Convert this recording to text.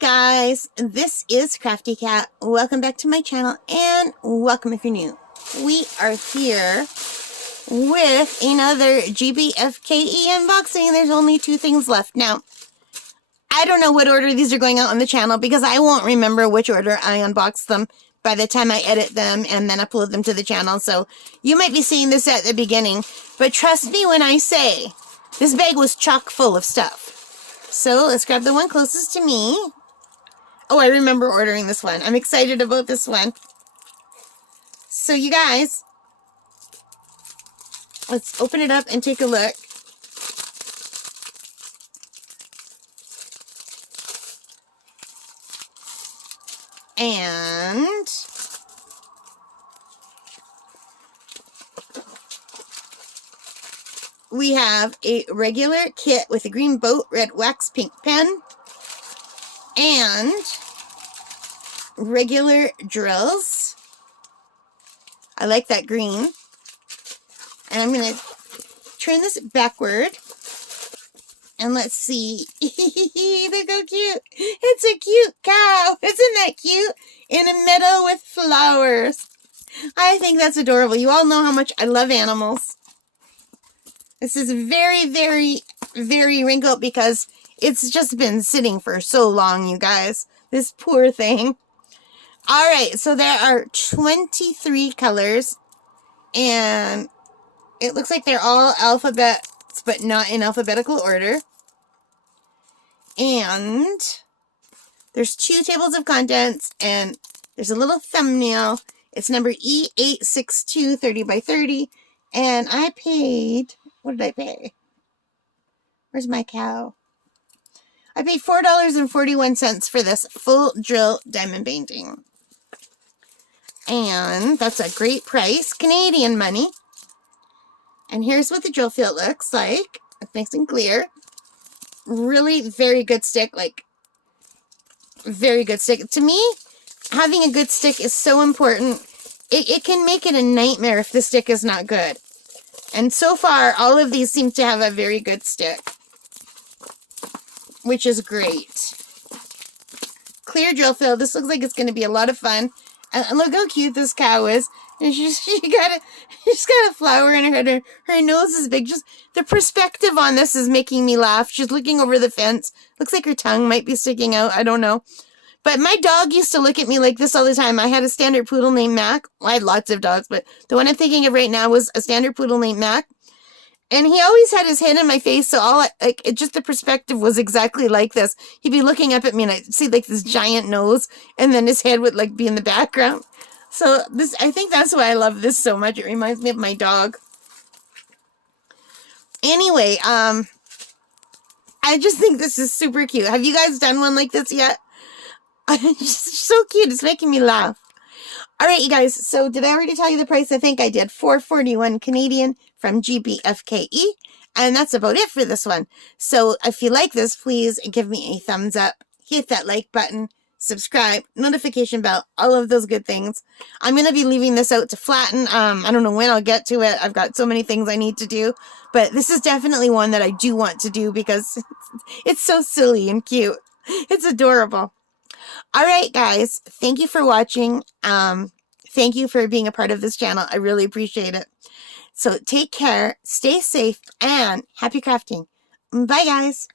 guys, this is Crafty Cat. Welcome back to my channel and welcome if you're new. We are here with another GBFKE unboxing. There's only 2 things left. Now, I don't know what order these are going out on the channel because I won't remember which order I unbox them by the time I edit them and then upload them to the channel. So you might be seeing this at the beginning, but trust me when I say this bag was chock full of stuff. So let's grab the one closest to me. Oh, I remember ordering this one. I'm excited about this one. So you guys, let's open it up and take a look. And we have a regular kit with a green boat, red wax, pink pen, and regular drills. I like that green. And I'm going to turn this backward. And let's see. Look how cute. It's a cute cow. Isn't that cute? In a meadow with flowers. I think that's adorable. You all know how much I love animals. This is very, very, very wrinkled because it's just been sitting for so long, you guys. This poor thing. All right, so there are 23 colors. And it looks like they're all alphabets, but not in alphabetical order. And there's 2 tables of contents, and there's a little thumbnail. It's number E862 30 by 30, and I paid, what did I pay? Where's my cow? I paid $4.41 for this full drill diamond painting. And that's a great price, Canadian money. And here's what the drill field looks like. It's nice and clear. Really very good stick, like very good stick. To me, having a good stick is so important. It can make it a nightmare if the stick is not good. And so far, all of these seem to have a very good stick, which is great. Clear drill field. This looks like it's going to be a lot of fun. And look how cute this cow is. And she's got a flower in her head. Her nose is big. Just the perspective on this is making me laugh. She's looking over the fence. Looks like her tongue might be sticking out. I don't know. But my dog used to look at me like this all the time. I had a standard poodle named Mac. Well, I had lots of dogs, but the one I'm thinking of right now was a standard poodle named Mac. And he always had his head in my face, so just the perspective was exactly like this. He'd be looking up at me, and I'd see like this giant nose, and then his head would like be in the background. So I think that's why I love this so much. It reminds me of my dog. Anyway, I just think this is super cute. Have you guys done one like this yet? It's just so cute. It's making me laugh. All right, you guys. So did I already tell you the price? I think I did. $4.41 Canadian from GBFKE. And that's about it for this one. So if you like this, please give me a thumbs up. Hit that like button. Subscribe, notification bell, all of those good things. I'm going to be leaving this out to flatten. I don't know when I'll get to it. I've got so many things I need to do. But this is definitely one that I do want to do because it's so silly and cute. It's adorable. All right, guys. Thank you for watching. Thank you for being a part of this channel. I really appreciate it. So take care, stay safe, and happy crafting. Bye, guys.